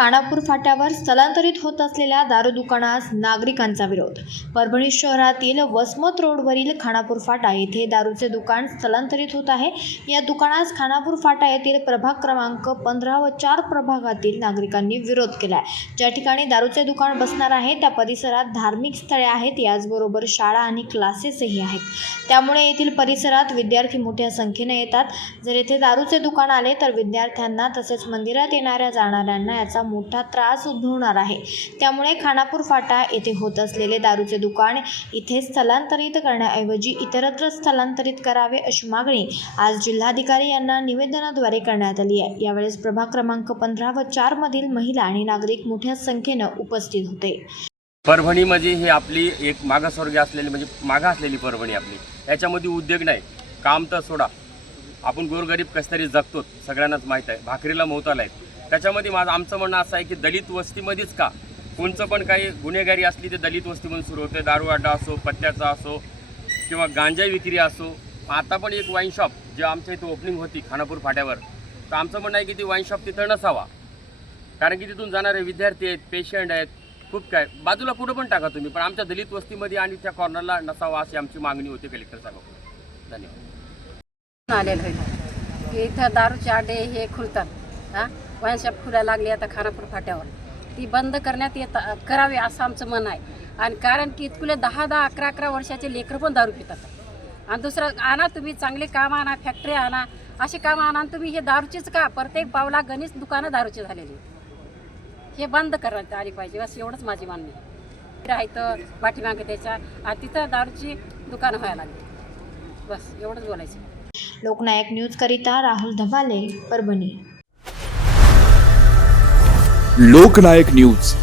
खानापूर फाट्यावर स्थलांतरित होत असलेल्या दारू दुकानास नागरिकांचा विरोध. परभणी शहरातील वसमत रोडवरील खानापूर फाटा येथे दारूचे दुकान स्थलांतरित होत आहे. या दुकानास खानापूर फाटा येथील प्रभाग क्रमांक पंधरा व चार प्रभागातील नागरिकांनी विरोध केलाय. ज्या ठिकाणी दारूचे दुकान बसणार आहे त्या परिसरात धार्मिक स्थळे आहेत याचबरोबर शाळा आणि क्लासेसही आहेत. त्यामुळे येथील परिसरात विद्यार्थी मोठ्या संख्येने येतात. जर येथे दारूचे दुकान आले तर विद्यार्थ्यांना तसेच मंदिरात येणाऱ्या जाणाऱ्यांना याचा मोठा त्रास उद्भवणार आहे. त्यामुळे खानापूर फाटा येथे होत असलेले दारूचे दुकान इथे स्थलांतरित करण्याऐवजी इतरत्र स्थलांतरित करावे अशी मागणी आज जिल्हाधिकारी यांना निवेदनाद्वारे करण्यात आली आहे. यावेळेस प्रभाग क्रमांक पंधरा व चार मधील महिला आणि नागरिक मोठ्या संख्येनं उपस्थित होते. परभणी म्हणजे ही आपली एक मागासवर्गीय असलेली म्हणजे मागा असलेली परभणी आपली. याच्यामध्ये उद्योग नाही. काम तर सोडा. आपण गोरगरीब कसं तरी जगतो सगळ्यांनाच माहीत आहे. भाकरीला मोहताला आहे त्याच्यामध्ये माझं आमचं म्हणणं असं आहे की दलित वस्तीमध्येच का? कोणचं पण काही गुन्हेगारी असली ते दलित वस्तीमधून सुरू होते. दारू अड्डा असो पत्त्याचा असो किंवा गांजा विक्री असो. आता पण एक वाईन शॉप जे आमच्या इथं ओपनिंग होती खानापूर फाट्यावर. तर आमचं म्हणणं आहे की ती वाईन शॉप तिथं नसावा. कारण की तिथून जाणारे विद्यार्थी आहेत पेशंट आहेत खूप काय. बाजूला कुठं पण टाका तुम्ही पण आमच्या दलित वस्तीमध्ये आणि त्या कॉर्नरला नसावा अशी आमची मागणी होती कलेक्टर साहेबांकडून. धन्यवाद. आलेलं इथं दारूचे आडे हे खुलतात हां? वाईनशॉप खुलायला लागली आता खानापूर फाट्यावर ती बंद करण्यात येत करावी असं आमचं मन आहे. आणि कारण की इतकुले दहा दहा अकरा अकरा वर्षाचे लेकरं पण दारू पितात. आणि दुसरं आणा तुम्ही चांगले काम आणा फॅक्टरी आणा असे कामं आणा आणि तुम्ही हे दारूचीच का? प्रत्येक पावला गणित दुकानं दारूची झालेली. हे बंद करण्यात आली पाहिजे बस एवढंच माझी मानणी आहे. राहायचं पाठीमागे त्याच्या आणि तिथं दारूची दुकानं व्हायला लागली. बस एवढंच बोलायचं. लोकनायक न्यूजकरिता राहुल धमाले परभणी. लोकनायक न्यूज.